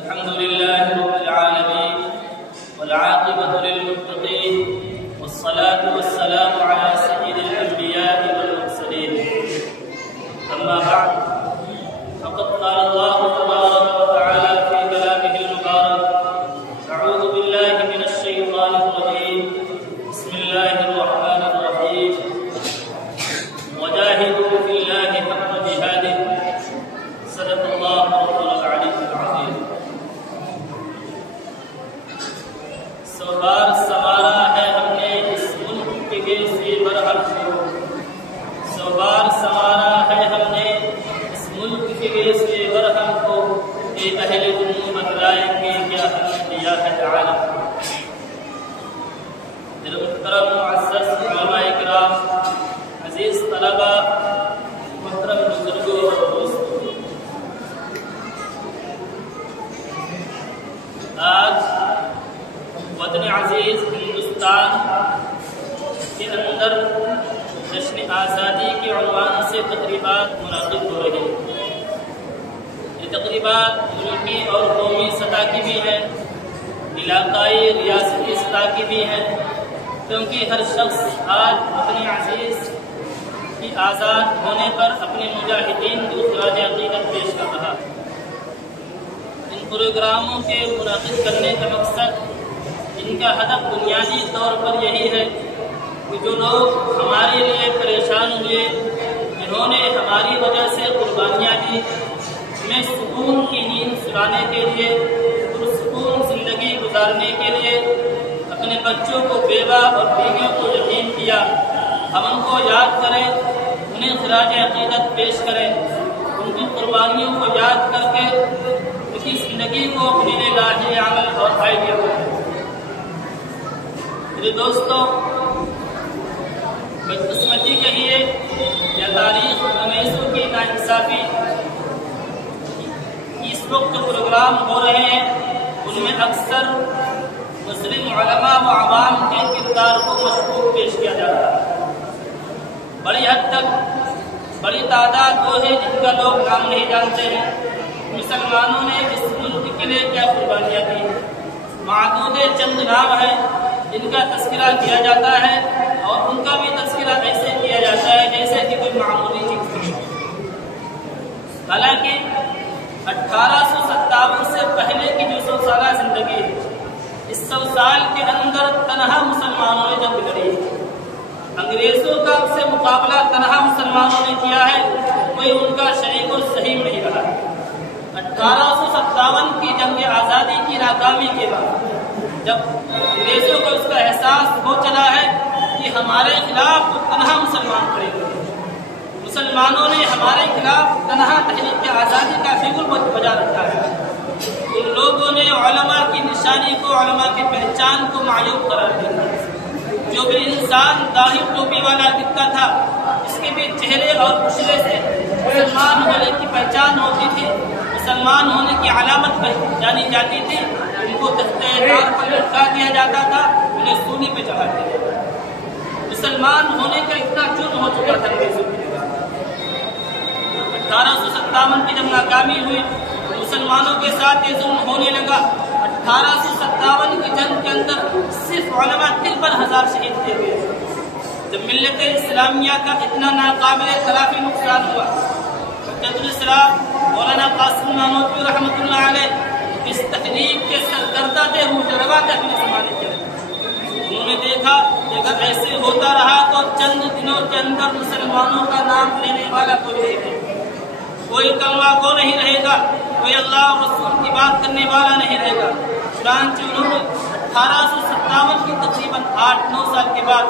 الحمد لله رب العالمين والعاقبة للمتقين والصلاة والسلام على سيد الأنبياء والمرسلين. أما بعد، فقد قال الله تبارك وتعالى في كلامه المبارك: أعوذ بالله من الشيطان الرجيم، بسم الله الرحمن الرحيم، وجاهدوا في الله حق جهاده، صدق الله ربنا العلي العظيم. سو بار سوارا ہے ہم نے اس ملک کے سے برہم کو، سو بار سوارا ہے ہم نے اس ملک کے سے برہم کو، اے اہل دنیا بتلائیں گے کیا ہم نے دیا ہے عالم. دل محترم معزز علماء کرام، عزیز طلبہ، محترم بزرگوں اور دوستوں، آج وطن عزیز ہندوستان کے اندر جشن آزادی کے عنوان سے تقریبات منعقد ہو رہی ہیں. یہ تقریبات ملکی اور قومی سطح کی بھی ہیں، علاقائی ریاستی سطح کی بھی ہیں، کیونکہ ہر شخص آج وطن عزیز کی آزاد ہونے پر اپنے مجاہدین کو خراج عقیدت پیش کر رہا. ان پروگراموں کے منعقد کرنے کا مقصد، ان کا ہدف بنیادی طور پر یہی ہے کہ جو لوگ ہمارے لیے پریشان ہوئے، جنہوں نے ہماری وجہ سے قربانیاں دی، ہمیں سکون کی نیند سلانے کے لیے، پرسکون زندگی گزارنے کے لیے اپنے بچوں کو بیوہ اور بیویوں کو یتیم کیا، ہم ان کو یاد کریں، انہیں خراج عقیدت پیش کریں، ان کی قربانیوں کو یاد کر کے ان کی زندگی کو اپنے لیے لاہے عمل اور فائدے کریں. میرے دوستوں، بدقسمتی کہیے یا تاریخ ہمیشہ کی ناانصافی، اس وقت جو پروگرام ہو رہے ہیں ان میں اکثر مسلم علماء و عوام کے کردار کو مشکوک پیش کیا جاتا ہے. بڑی حد تک بڑی تعداد وہ ہے جن کا لوگ نام نہیں جانتے ہیں. مسلمانوں نے اس ملک کے لیے کیا قربانیاں دی، معدود چند نام ہیں جن کا تذکرہ کیا جاتا ہے، اور ان کا بھی تذکرہ ایسے کیا جاتا ہے جیسے کہ کوئی معمولی چیز نہیں. حالانکہ 1857 سے پہلے کی جو 100 سالہ زندگی ہے، اس 100 سال کے اندر تنہا مسلمانوں نے جنگ لڑی ہے. انگریزوں کا سے مقابلہ تنہا مسلمانوں نے کیا ہے، کوئی ان کا شریک و صحیح نہیں رہا. 1857 کی جنگ آزادی کی ناکامی کے بعد جب انگریزوں کو اس کا احساس ہو چلا ہے کہ ہمارے خلاف تنہا مسلمان کھڑے ہوئے، مسلمانوں نے ہمارے خلاف تنہا تحریک آزادی کا بگل بجا رکھا ہے، ان لوگوں نے علماء کی نشانی کو، علماء کی پہچان کو معیوب قرار دیا. جو بھی انسان داڑھی ٹوپی والا دکھتا تھا، اس کے بھی چہرے اور بشرے سے مسلمان ہونے کی پہچان ہوتی تھی، مسلمان ہونے کی علامت جانی جاتی تھی. ان کو تختہ دار پر لٹکا دیا جاتا تھا، انہیں سولی پہ چڑھا دیا جاتا تھا. مسلمان ہونے کا اتنا جرم ہو چکا تھا انگریزوں کے بعد. 1857 کی جب ناکامی ہوئی، مسلمانوں کے ساتھ یہ ظلم ہونے لگا. 1857 کی جنگ کے اندر صرف علماء 53,000 شہید کیے گئے. جب ملت اسلامیہ کا اتنا ناقابل تلافی نقصان ہوا، حجت الاسلام مولانا قاسم نانوتوی رحمۃ اللہ علیہ اس تحریک کے سرکردہ تھے، مجربہ تھے اپنے زمانے کے. انہوں نے دیکھا کہ اگر ایسے ہوتا رہا تو چند دنوں کے اندر مسلمانوں کا نام لینے والا کوئی نہیں رہے گا، کوئی کلمہ گو نہیں رہے گا، کوئی اللہ اور رسول کی بات کرنے والا نہیں رہے گا. چنانچہ انہوں نے 1857 کی تقریباً 8-9 سال کے بعد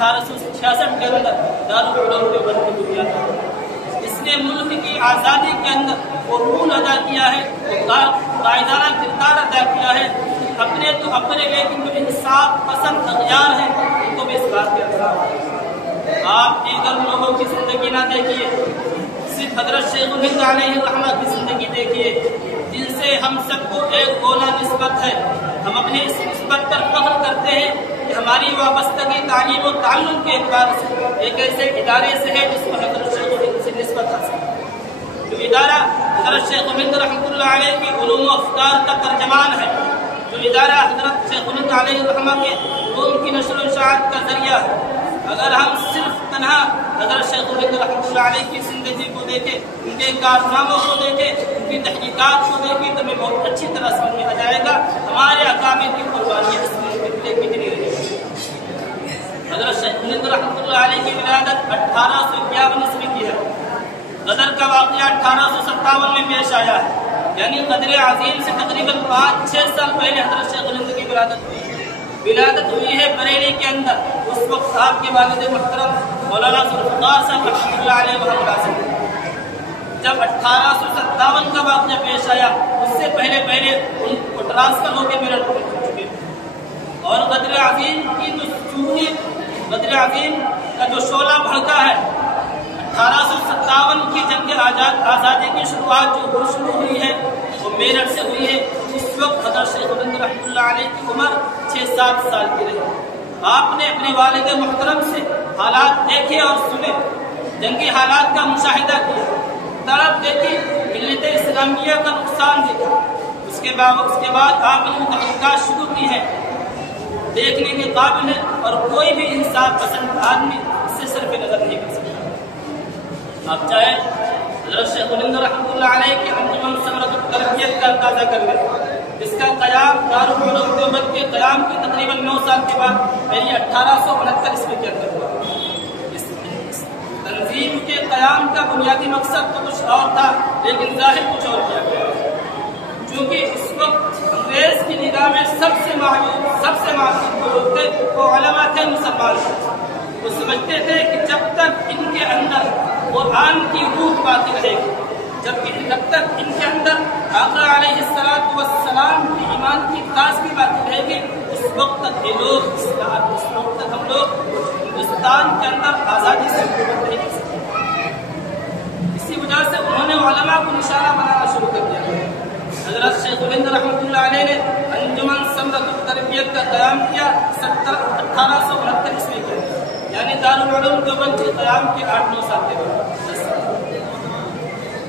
1866 کے اندر دارالعلوم دیوبند کی بنیاد کی. اس نے ملک کی آزادی کے اندر وہ رول ادا کیا ہے، قائدانہ کردار ادا کیا ہے. اپنے تو اپنے، لیکن جو انصاف پسند اغیار ہیں ان کو بھی اس بات کے اثرات ہے. آپ دیگر لوگوں کی زندگی نہ دیکھیے، صرف حضرت شیخ الہند علیہ الرحمہ کی زندگی دیکھیے، جن سے ہم سب کو ایک گولا نسبت ہے. ہم اپنے اس نسبت پر فخر کرتے ہیں کہ ہماری وابستگی تعلیم و تعلم کے اعتبار سے ایک ایسے ادارے سے ہے جس کو حضرت شیخ الہند سے نسبت حاصل ہے. جو ادارہ حضرت شیخ الہند رحمۃ اللہ علیہ کی علوم و افکار کا ترجمان ہے، جو ادارہ حضرت شیخ الہند علیہ الرحمہ کے علوم کی نشر و اشاعت کا ذریعہ ہے۔ اگر ہم صرف تنہا حضرت شیخ الہند رحمۃ اللہ علیہ کی زندگی کو دیکھیں، ان کے کارناموں کو دیکھیں، ان کی تحقیقات کو دیکھیں تو ہمیں بہت اچھی طرح سمجھ میں آ جائے گا ہمارے اکابر کی قربانیاں اس میں کتنی رہی ہے۔ حضرت شیخ الہند رحمۃ اللہ علیہ کی ولادت 1851 عیسوی کی ہے۔ غدر کا واقعہ 1857 میں پیش آیا ہے، یعنی قدر عظیم سے تقریباً 5-6 سال پہلے حضرت شیخ الہند کی ولادت ہوئی ہے۔ ولادت ہوئی ہے بریلی کے اندر، اس وقت آپ کے والد محترم مولانا ذوالفقار صاحب رحمۃ اللہ علیہ وہاں ملازم تھے۔ جب 1857 کا واقعہ پیش آیا، اس سے پہلے ان کو ٹرانسفر ہو کے میرٹھ میں چکے، اور قدر عظیم کی جو چونی قدر عظیم کا جو شعلہ بھڑکا ہے، 1857 کی جنگ آزادی کی شروعات جو شروع ہوئی ہے وہ میرٹھ سے ہوئی ہے۔ اس وقت حضرت شیخ الہند رحمۃ اللہ علیہ کی عمر 6-7 سال کی رہی۔ آپ نے اپنے والد محترم سے حالات دیکھے اور سنے، جنگی حالات کا مشاہدہ کیا، تڑپ دیکھی، ملت اسلامیہ کا نقصان دیکھا۔ اس کے بعد آپ نے تحقیقات شروع کی ہے، دیکھنے کے قابل ہے، اور کوئی بھی انصاف پسند آدمی اس سے صرف نظر نہیں کر سکتا۔ آپ چاہے حضرت شیخ الہند رحمۃ اللہ علیہ کی انجمن ثمرۃ التربیت کا اندازہ کر لیں، جس کا قیام دارالعلوم دیوبند کے قیام کے تقریباً 9 سال کے بعد یعنی 1869 عیسوی کے اندر ہوا۔ اس تنظیم کے قیام کا بنیادی مقصد تو کچھ اور تھا، لیکن ظاہر کچھ اور کیا گیا، چونکہ اس وقت انگریز کی نگاہ میں سب سے معصوم لوگ تھے وہ علماء تھے، مسلمان تھے۔ وہ سمجھتے تھے کہ جب تک ان کے اندر قرآن کی روح باقی رہے گی، جب تک ان کے اندر آقا علیہ الصلوۃ والسلام کی ایمان کی تازگی باقی رہے گی، اس وقت تک یہ لوگ اس وقت تک ہم لوگ ہندوستان کے اندر آزادی سے حکومت نہیں کر سکتے۔ اسی وجہ سے انہوں نے علماء کو نشانہ بنانا شروع کر دیا۔ حضرت شیخ الہند رحمۃ اللہ علیہ نے انجمن ثمرۃ التربیت کا قیام کیا 1869 عیسوی کے، یعنی دارالعلوم دیوبند کے قیام کے 8-9 سال کے بعد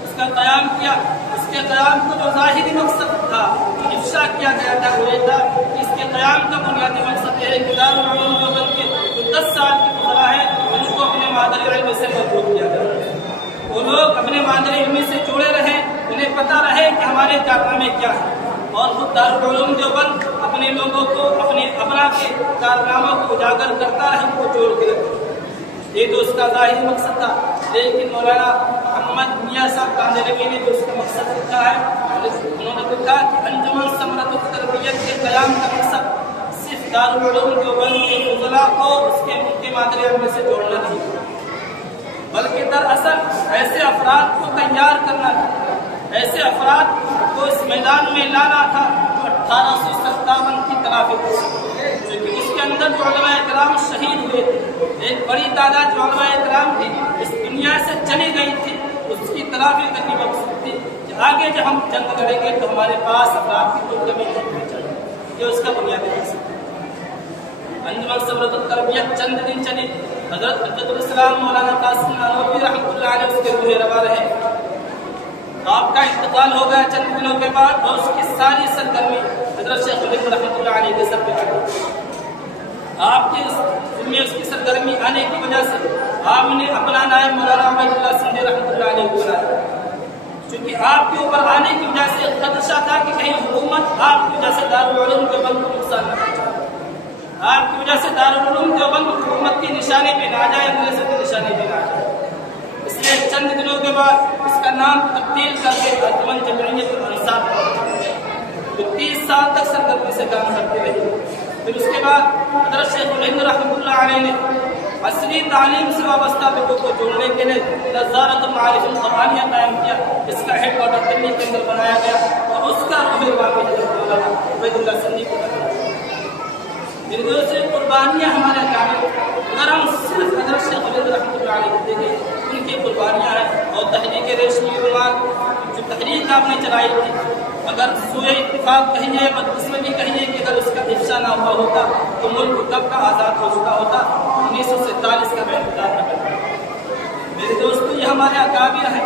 اس کا قیام کیا۔ اس کے قیام کو جو ظاہری مقصد تھا، افشا کیا گیا تھا، وہ یہ تھا کہ اس کے قیام کا بنیادی مقصد یہ ہے کہ دارالعلوم دیوبند کے جو 10 سال کی طلباء ہیں ان کو اپنے مادری علم سے مربوط کیا جائے، وہ لوگ اپنے مادری علم سے جڑے رہیں، انہیں پتہ رہے کہ ہمارے کارنامے کیا ہیں، اور خود دارالعلوم دیوبند اپنے لوگوں کو اپنے ابنا کے کارناموں کو اجاگر کرتا رہے، ان کو جوڑ کے رکھے۔ یہ تو اس کا ظاہری مقصد تھا، لیکن مولانا محمد میاں صاحب کاندھلوی نے جو اس کا مقصد لکھا ہے، انہوں نے لکھا کہ انجمن ثمرۃ التربیت کے قیام کا مقصد صرف دارالعلوم دیوبند کے فضلاء کو اس کے مادری علم سے جوڑنا نہیں، بلکہ دراصل ایسے افراد کو تیار کرنا تھا، ایسے افراد کو اس میدان میں لانا تھا جو 1857 کی تلافی کر سکے، کیونکہ اس کے اندر جو علماء کرام شہید ہوئے تھے، ایک بڑی تعداد جو علماء کرام تھی اس دنیا سے چلی گئی تھی، اس کی تلافی کرنی مقصود تھی کہ آگے جب ہم جنگ لڑیں گے تو ہمارے پاس افراد کی کوئی کمی نہیں ہونی چاہیے، یہ اس کا بنیادی مقصد ہے۔ انجمن ثمرۃ التربیت چند دن چلی، حضرت حجت الاسلام مولانا قاسم نانوتوی رحمۃ اللہ علیہ اس کے روح روا رہے، آپ کا انتقال ہو گیا چند دنوں کے بعد، اور اس کی ساری سرگرمی حضرت شیخ الہند رحمۃ اللہ علیہ کے سر پہ آ گئی۔ آپ کے اس کی سرگرمی آنے کی وجہ سے آپ نے اپنا نائب مولانا عبید اللہ سندھی رحمۃ اللہ علیہ کو بلایا، چونکہ آپ کے اوپر آنے کی وجہ سے خدشہ تھا کہ کہیں حکومت آپ کی وجہ سے دارالعلوم دیوبند کو نقصان نہ پہنچائے، آپ کی وجہ سے دارالعلوم دیوبند حکومت کی نشانے پہ نہ جائے، انگریزوں کی نشانے پہ نہ جائے۔ اس لیے چند دنوں کے بعد اس کا نام تبدیل کر کے انجمن جمعیت الانصار جو 30 سال تک سرگرمی سے کام کرتی رہی۔ پھر اس کے بعد حضرت شیخ الہند رحمۃ اللہ علیہ نے عصری تعلیم سے وابستہ لوگوں کو جوڑنے کے لیے نظارت المعارف القرآنیہ قائم کیا، اس کا ہیڈ کوارٹر دلی کے اندر بنایا گیا، اور اس کا روح روا بھی حضرت مولانا عبید اللہ سندھی کو بنایا۔ میری دوستوں، قربانیاں ہمارے کامل، اگر ہم صرف حضرت شیخ الہند رحمۃ اللہ علیہ کو دیکھیں، ان کی قربانیاں ہیں، اور تحریک ریشمی رومان جو تحریک آپ نے چلائی تھی، اگر سوئے اتفاق کہیے، بدقسمتی کہیے کہ اگر اس کا افشا نہ ہوا ہوتا تو ملک کب کا آزاد ہو چکا ہوتا، 1947 کا میں انتظار نہ کرتا۔ میرے دوستو، یہ ہمارے اکابر ہیں،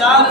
4